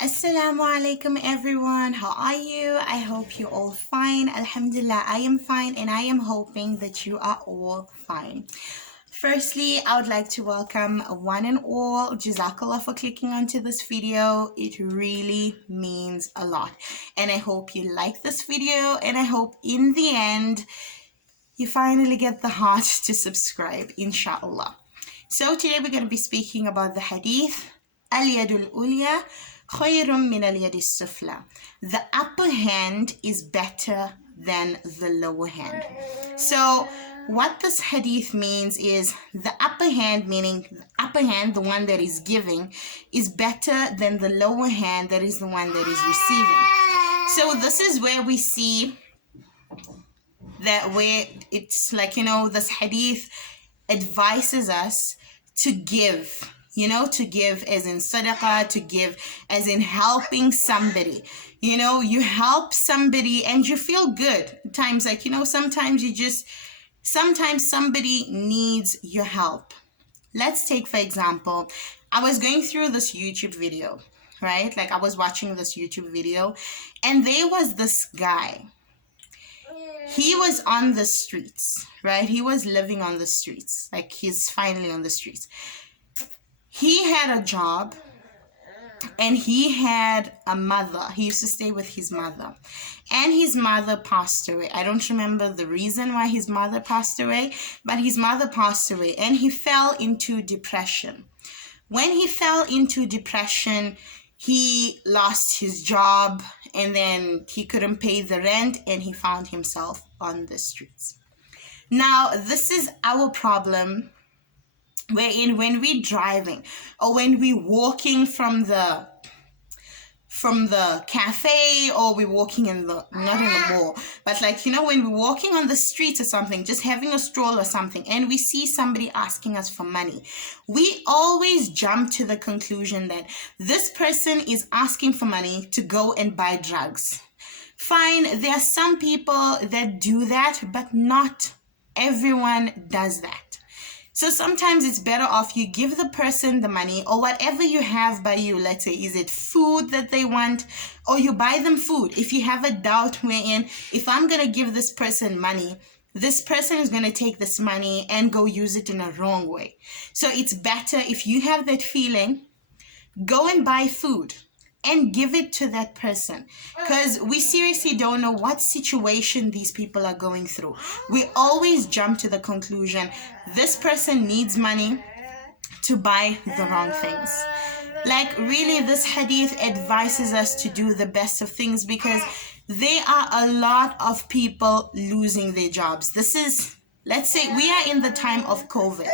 Assalamu alaikum everyone. How are you? I hope you're all fine. Alhamdulillah, I am fine and I am hoping that you are all fine. Firstly, I would like to welcome one and all. Jazakallah for clicking onto this video. It really means a lot. And I hope you like this video and I hope in the end you finally get the heart to subscribe, inshallah. So today we're going to be speaking about the hadith Al-Yadul Ulya khayrun min al-Yadis Sufla. The upper hand is better than the lower hand. So what this hadith means is the upper hand, meaning the upper hand, the one that is giving, is better than the lower hand, that is the one that is receiving. So this is where we see that way it's like, this hadith advises us to give, to give as in sadaqah, to give as in helping somebody. You help somebody and you feel good. Times like, sometimes somebody needs your help. Let's take, for example, I was going through this YouTube video, right? Like I was watching this YouTube video and there was this guy. He was on the streets, right? He was living on the streets. Like he's finally on the streets. He had a job and he had a mother. He used to stay with his mother. And his mother passed away. I don't remember the reason why his mother passed away, but his mother passed away and he fell into depression. When he fell into depression, he lost his job and then he couldn't pay the rent and he found himself on the streets. Now, this is our problem wherein when we're driving or when we're walking from the cafe or we're walking not in the mall, but like, when we're walking on the streets or something, just having a stroll or something, and we see somebody asking us for money, we always jump to the conclusion that this person is asking for money to go and buy drugs. Fine, there are some people that do that, but not everyone does that. So sometimes it's better off you give the person the money or whatever you have by you. Let's say, is it food that they want, or you buy them food. If you have a doubt wherein, if I'm going to give this person money, this person is going to take this money and go use it in a wrong way. So it's better if you have that feeling, go and buy food and give it to that person, because we seriously don't know what situation these people are going through. We always jump to the conclusion, this person needs money to buy the wrong things. Like really, this hadith advises us to do the best of things because there are a lot of people losing their jobs. Let's say we are in the time of COVID.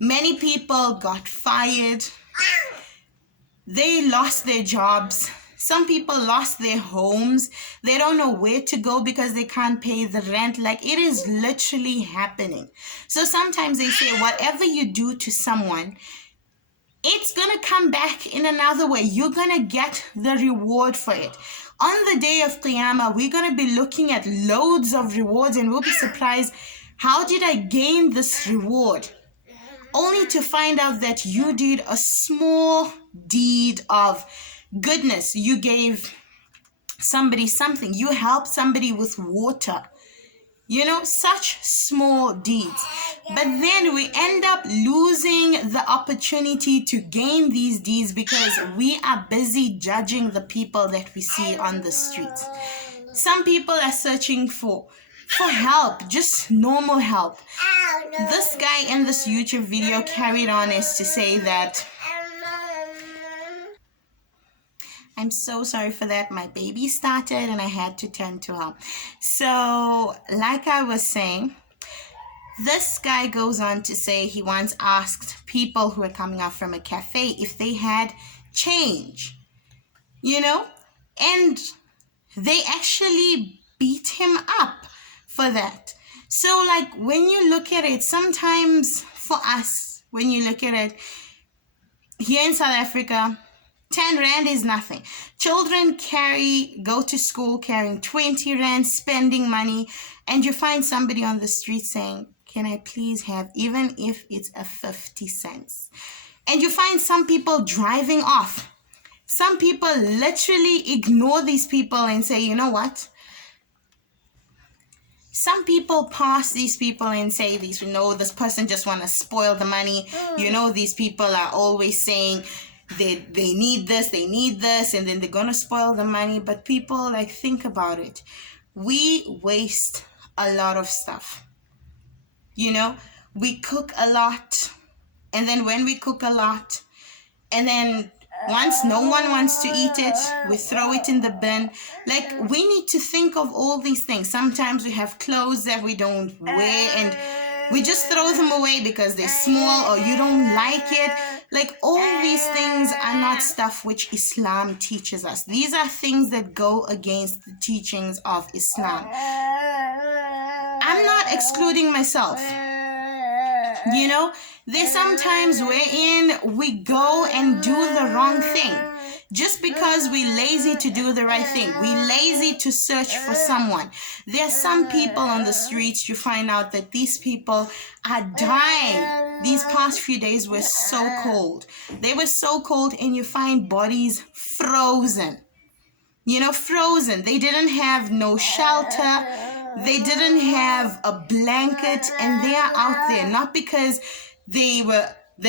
Many people got fired. They lost their jobs. Some people lost their homes. They don't know where to go because they can't pay the rent. Like it is literally happening. So sometimes they say whatever you do to someone, it's going to come back in another way. You're going to get the reward for it. On the day of Qiyamah, we're going to be looking at loads of rewards and we'll be surprised, how did I gain this reward? Only to find out that you did a small deed of goodness. You gave somebody something. You helped somebody with water. Such small deeds. But then we end up losing the opportunity to gain these deeds because we are busy judging the people that we see on the streets. Some people are searching for help, just normal help. This guy in this YouTube video carried on as to say that, I'm so sorry for that. My baby started and I had to tend to her. So, like I was saying, this guy goes on to say he once asked people who were coming out from a cafe if they had change, and they actually beat him up for that. So, like, when you look at it, sometimes for us, when you look at it, here in South Africa, 10 Rand is nothing. Children go to school carrying 20 Rand, spending money, and you find somebody on the street saying, can I please have, even if it's a 50 cents? And you find some people driving off Some people literally ignore these people and say, you know what? Some people pass these people and say these, this person just want to spoil the money. These people are always saying they need this, and then they're going to spoil the money. But people, like, think about it. We waste a lot of stuff. We cook a lot, and then when we cook a lot, and then once no one wants to eat it, we throw it in the bin. Like, we need to think of all these things. Sometimes we have clothes that we don't wear and we just throw them away because they're small or you don't like it. Like, all these things are not stuff which Islam teaches us. These are things that go against the teachings of Islam. I'm not excluding myself. There's sometimes wherein we go and do the wrong thing just because we're lazy to do the right thing. We're lazy to search for someone. There are some people on the streets, you find out that these people are dying. These past few days were so cold. They were so cold, and you find bodies frozen. Frozen. They didn't have no shelter. They didn't have a blanket, and they are out there not because they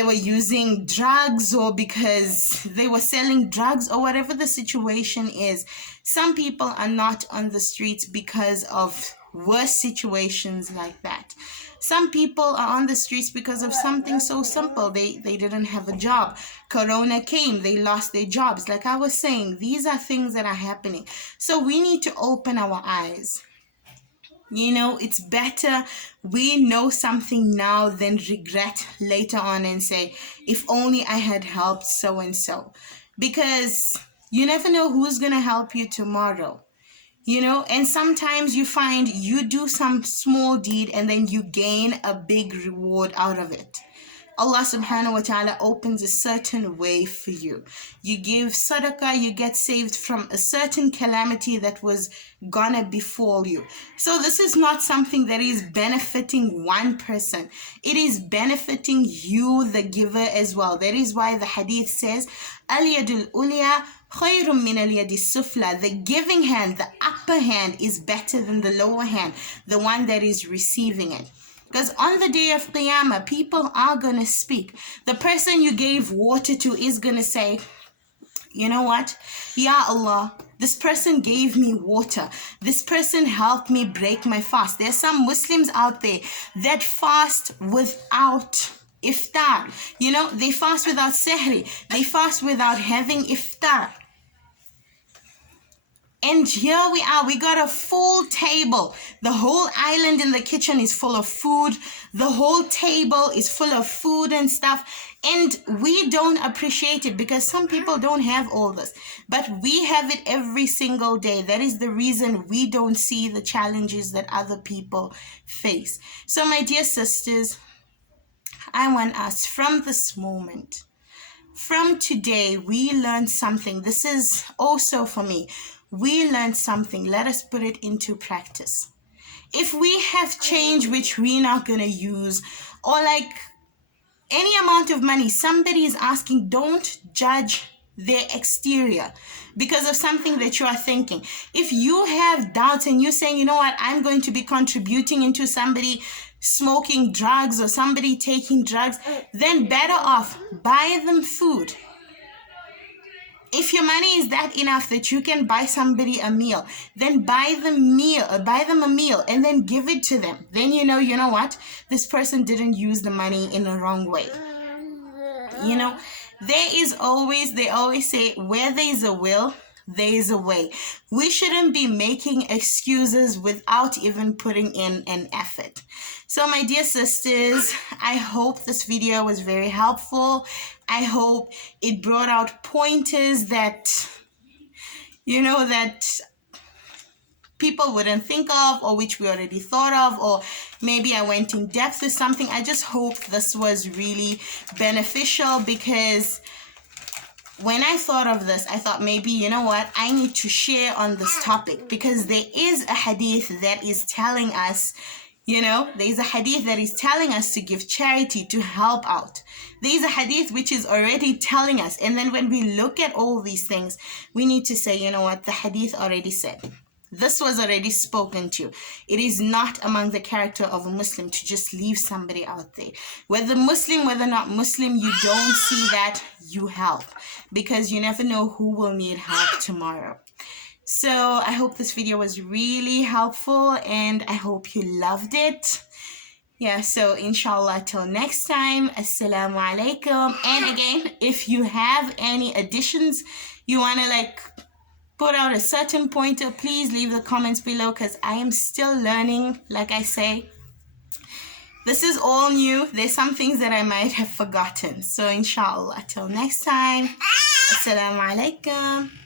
were using drugs or because they were selling drugs or whatever the situation is. Some people are not on the streets because of worse situations like that. Some people are on the streets because of something so simple. They didn't have a job. Corona came. They lost their jobs. Like I was saying, these are things that are happening. So we need to open our eyes. It's better we know something now than regret later on and say, if only I had helped so and so. Because you never know who's going to help you tomorrow. And sometimes you find you do some small deed and then you gain a big reward out of it. Allah subhanahu wa ta'ala opens a certain way for you. You give sadaqah, you get saved from a certain calamity that was gonna befall you. So this is not something that is benefiting one person. It is benefiting you, the giver, as well. That is why the hadith says, Al-yadul ulya khayrun min al-yadi sufla. The giving hand, the upper hand, is better than the lower hand, the one that is receiving it. Because on the day of Qiyamah, people are going to speak. The person you gave water to is going to say, you know what? Ya Allah, this person gave me water. This person helped me break my fast. There's some Muslims out there that fast without iftar. They fast without sehri. They fast without having iftar. And here we are, we got a full table. The whole island in the kitchen is full of food. The whole table is full of food and stuff. And we don't appreciate it because some people don't have all this. But we have it every single day. That is the reason we don't see the challenges that other people face. So my dear sisters, I want us from this moment, from today, we learned something. This is also for me. We learned something. Let us put it into practice. If we have change which we're not going to use, or like any amount of money, somebody is asking, don't judge their exterior because of something that you are thinking. If you have doubts and you're saying, you know what, I'm going to be contributing into somebody smoking drugs or somebody taking drugs, then better off buy them food. If your money is that enough that you can buy somebody a meal, then buy them a meal and then give it to them. Then you know what? This person didn't use the money in a wrong way. They always say, where there is a will, there is a way. We shouldn't be making excuses without even putting in an effort. So my dear sisters, I hope this video was very helpful. I hope it brought out pointers that, that people wouldn't think of, or which we already thought of, or maybe I went in depth with something. I just hope this was really beneficial, because when I thought of this, I thought maybe, you know what, I need to share on this topic, because there is a hadith that is telling us, There's a hadith that is telling us to give charity, to help out. There's a hadith which is already telling us. And then when we look at all these things, we need to say, you know what, the hadith already said. This was already spoken to. It is not among the character of a Muslim to just leave somebody out there. Whether Muslim, whether not Muslim, you don't see that, you help. Because you never know who will need help tomorrow. So I hope this video was really helpful and I hope you loved it. Yeah, so inshallah, till next time, assalamu alaikum. And again, if you have any additions, you want to put out a certain pointer, please leave the comments below because I am still learning. Like I say, this is all new. There's some things that I might have forgotten. So inshallah, till next time, assalamu alaikum.